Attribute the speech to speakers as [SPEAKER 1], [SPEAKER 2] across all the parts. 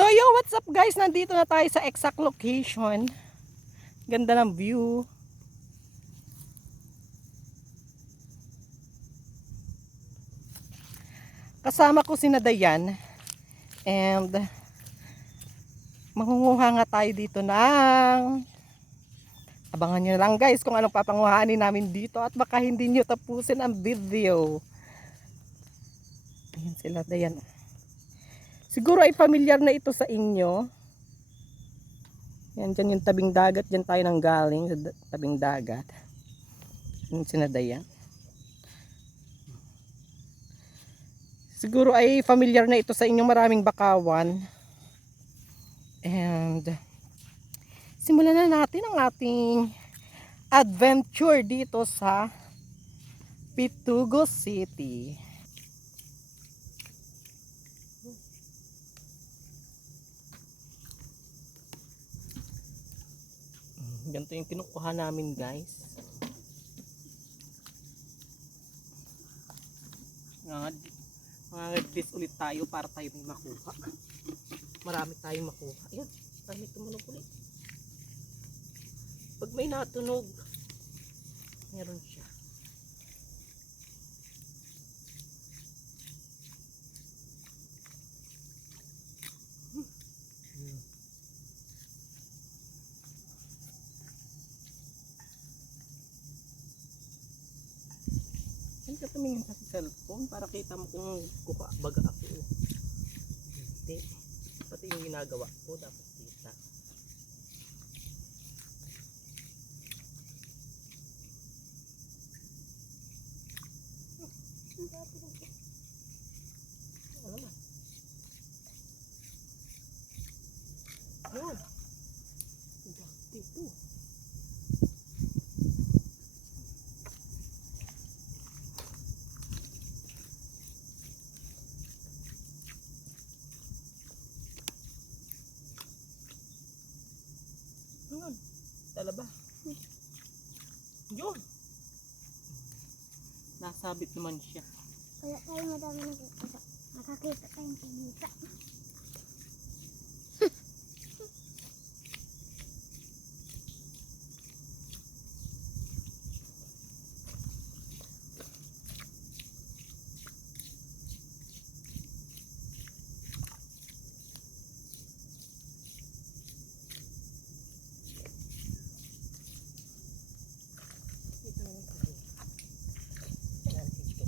[SPEAKER 1] So yo, what's up guys? Nandito na tayo sa exact location. Ganda ng view. Kasama ko si Dayan and mangunguha nga tayo dito ng abangan nyo lang guys kung anong papanguhanin namin dito at baka hindi nyo tapusin ang video. Ayan sila, Dayan. Siguro ay familiar na ito sa inyo. Yan, dyan yung tabing dagat. Dyan tayo nang galing sa tabing dagat. Yung sinadayan. Siguro ay familiar na ito sa inyong maraming bakawan. And simulan na natin ang ating adventure dito sa Pitugo City. Ganito yung kinukuha namin guys. Mga mga ulit tayo para tayo may makuha. Marami tayong makuha. Ayan, marami tumunog ulit. Pag may natunog, meron. Ka tumingin sa cellphone para kita mo kung kuha baga ako. Hindi. Pati yung ginagawa ko dapat kita. Ano naman? Yun. Dati ito. Yun. Talaba. Yun. Nasabit naman siya.
[SPEAKER 2] Kaya tayo madami nakikita. Nakakita tayong kinita.
[SPEAKER 1] Dito naman tayo. Ayan, dito.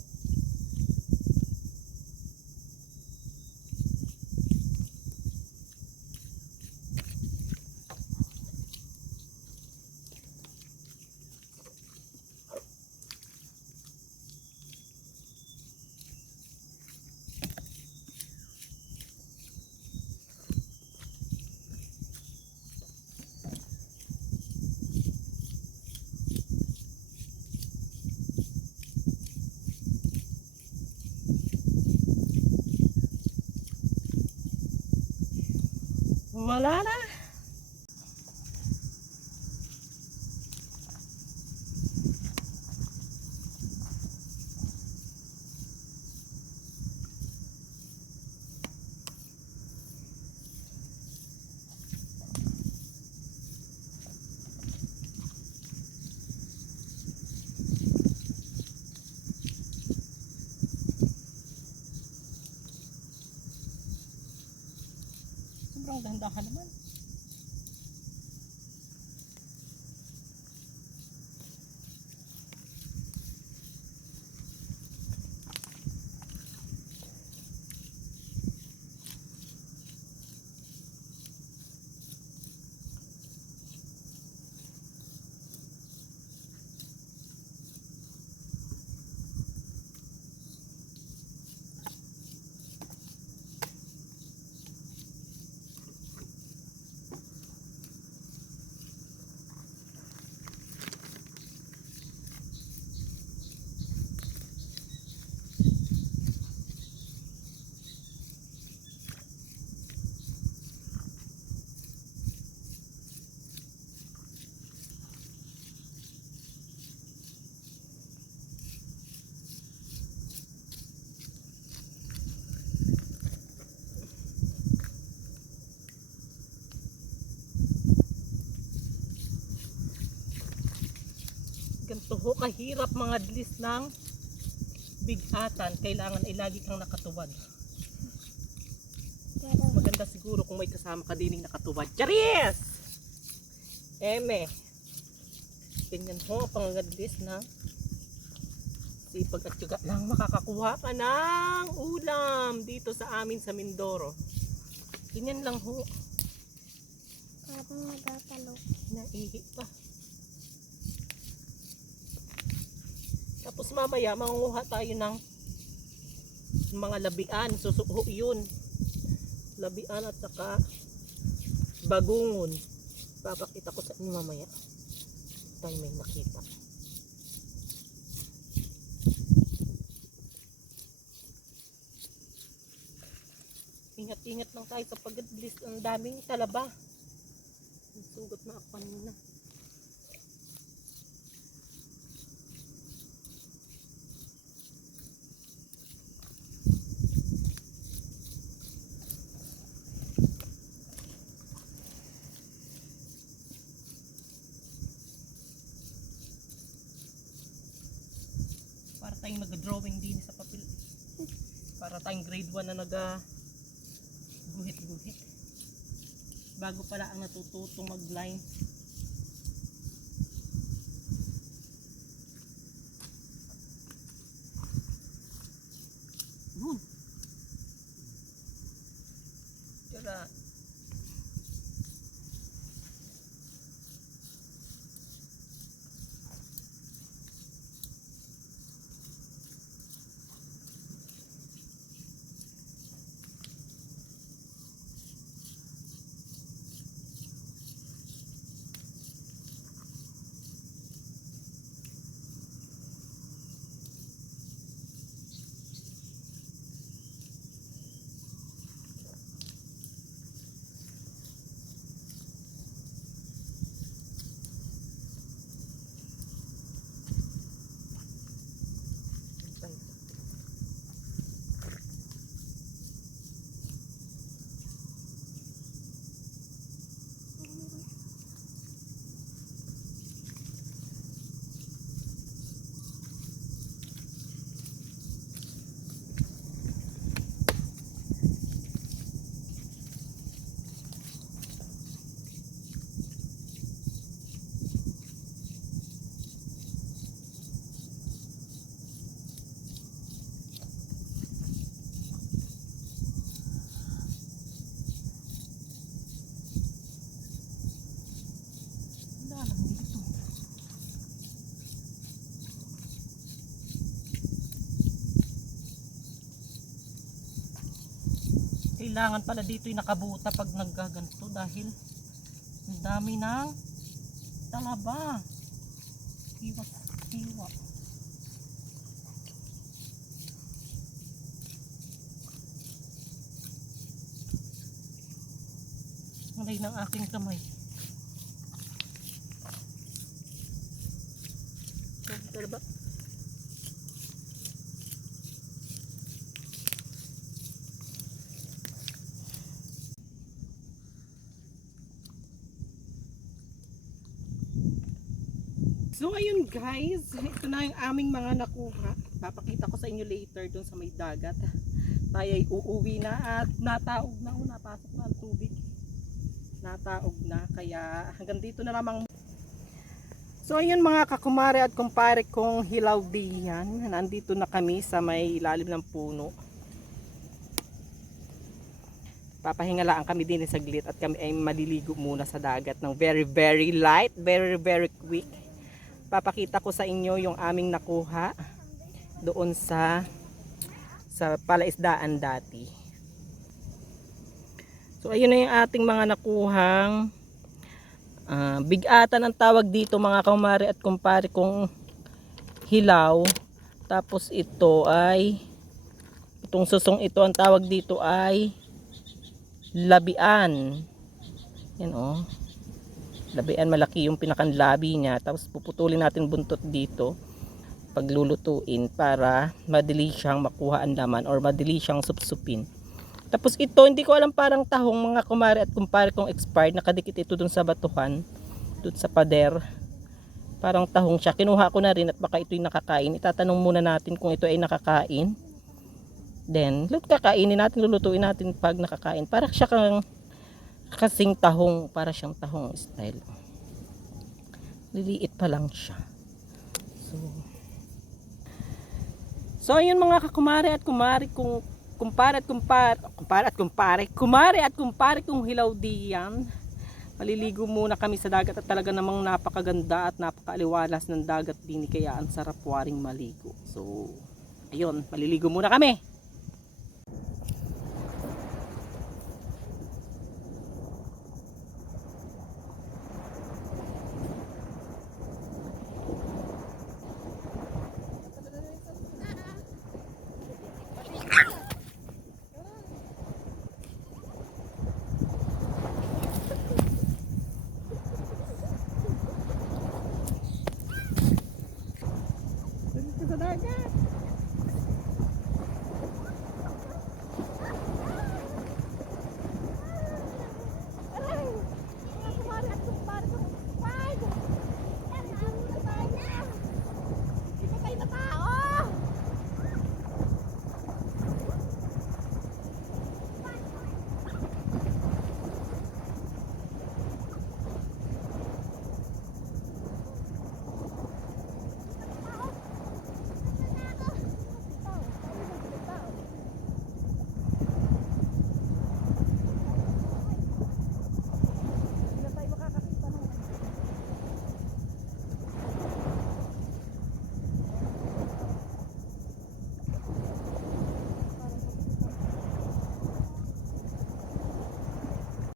[SPEAKER 1] Wala na. Sobrang dahan-dahan naman. Ho kahirap mga dilis ng bigatan. Kailangan ay lagi kang nakatuwad. Maganda siguro kung may kasama ka dining nakatuwad. Charis! Eme. Ganyan ho ang pangangadlis na sipag at tiyaga lang makakakuha ka ng ulam dito sa amin sa Mindoro. Ganyan lang ho.
[SPEAKER 2] parang nagtatalo.
[SPEAKER 1] Naihi pa. Tapos mamaya mangunguha tayo ng mga labian. Susuho yun. Labian at saka bagungon. Papakita ko sa inyo mamaya. Tayo may nakita. Ingat-ingat lang tayo sa pag-adlis. Ang daming talaba. Sugat na ako kanina. Tayong nag-drawing din sa papel. Para tayong grade 1 na nag guhit-guhit bago pala ang natututong mag-line. Kailangan pala dito yung nakabuta pag naggaganto dahil ang dami ng talaba. Iwas, iwa. Malay ng aking kamay. Talaba. So ayun guys, ito na yung aming mga nakuha. Papakita ko sa inyo later dun sa may dagat. Tayo ay uuwi na at nataog na o napasok na ang tubig. Nataog na kaya hanggang dito na lamang So ayun mga kakumare at kumpare kong hilaw diyan. Nandito na kami sa may ilalim ng puno. Papahingalaan kami din saglit at kami ay maliligo muna sa dagat ng very very light, very very quick. Papakita ko sa inyo yung aming nakuha doon sa sa palaisdaan dati. So ayun na yung ating mga nakuhang Ah, bigatan ang tawag dito mga kumare at kumpare kong hilaw. Tapos ito ay itong susong ito ang tawag dito ay labian. Yan oh. Labian malaki yung pinakanlabi niya. Tapos puputulin natin buntot dito paglulutuin para madali siyang makuha ang laman or madali siyang supsupin. Tapos ito, hindi ko alam parang tahong mga kumare at kumpare kong expired. Nakadikit ito dun sa batuhan. Dun sa pader. Parang tahong siya. Kinuha ko na rin at baka ito'y nakakain. Itatanong muna natin kung ito ay nakakain. Then, lut kakainin natin, lulutuin natin pag nakakain. Para siya kang kasing tahong, para siyang tahong style. Liliit pa lang siya. So, so ayun mga kakumare at kumari kung kumpare at kumpare, kumpare at kumpare, kumare at kumpare kung hilaw diyan. Maliligo muna kami sa dagat at talaga namang napakaganda at napakaaliwalas ng dagat din kaya ang sarap waring maligo. So, ayun, maliligo muna kami.